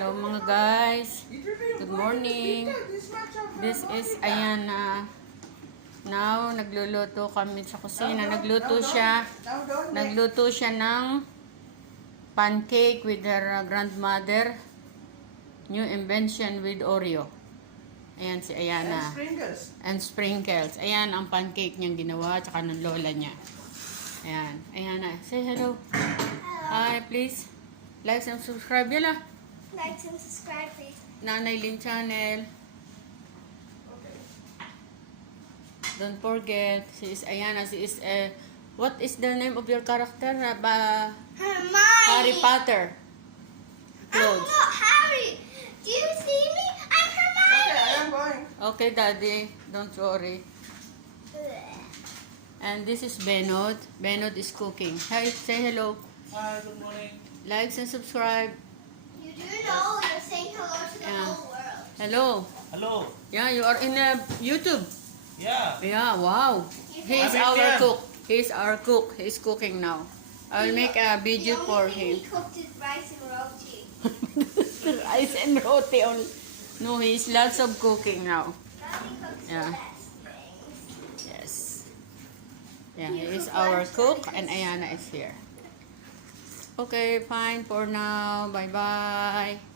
Hello mga guys. Good morning. This is Ayana. Now, nagluluto kami sa kusina. Nagluto siya ng pancake with her grandmother. New invention with Oreo. Ayan si Ayana. And sprinkles. Ayan ang pancake niyang ginawa tsaka ng lola niya. Ayan. Ayana, say hello. Hi, please. Like and subscribe yala. Like and subscribe, please. Nanay Lim channel. Okay. Don't forget, she is Ayana. She is what is the name of your character? Hermione. Harry Potter. I'm Clothes. not Harry. Do you see me? I'm Hermione. Okay, I am going. Okay, Daddy. Don't worry. And this is Benod. Benod is cooking. Hi, say hello. Hi, good morning. Like and subscribe. You do know you're saying hello to the Yeah. whole world. Hello. Hello. Yeah, you are in YouTube. Yeah. Yeah, wow. He is I'm our Indian. cook. He is our cook. He is cooking now. I will make a video The for only thing him. he cooked is rice and roti. Rice and roti only. No, he is lots of cooking now. Daddy cooks Yeah. the best things. Yes. Yeah, he is our cook and Ayana is here. Okay, fine for now. Bye-bye.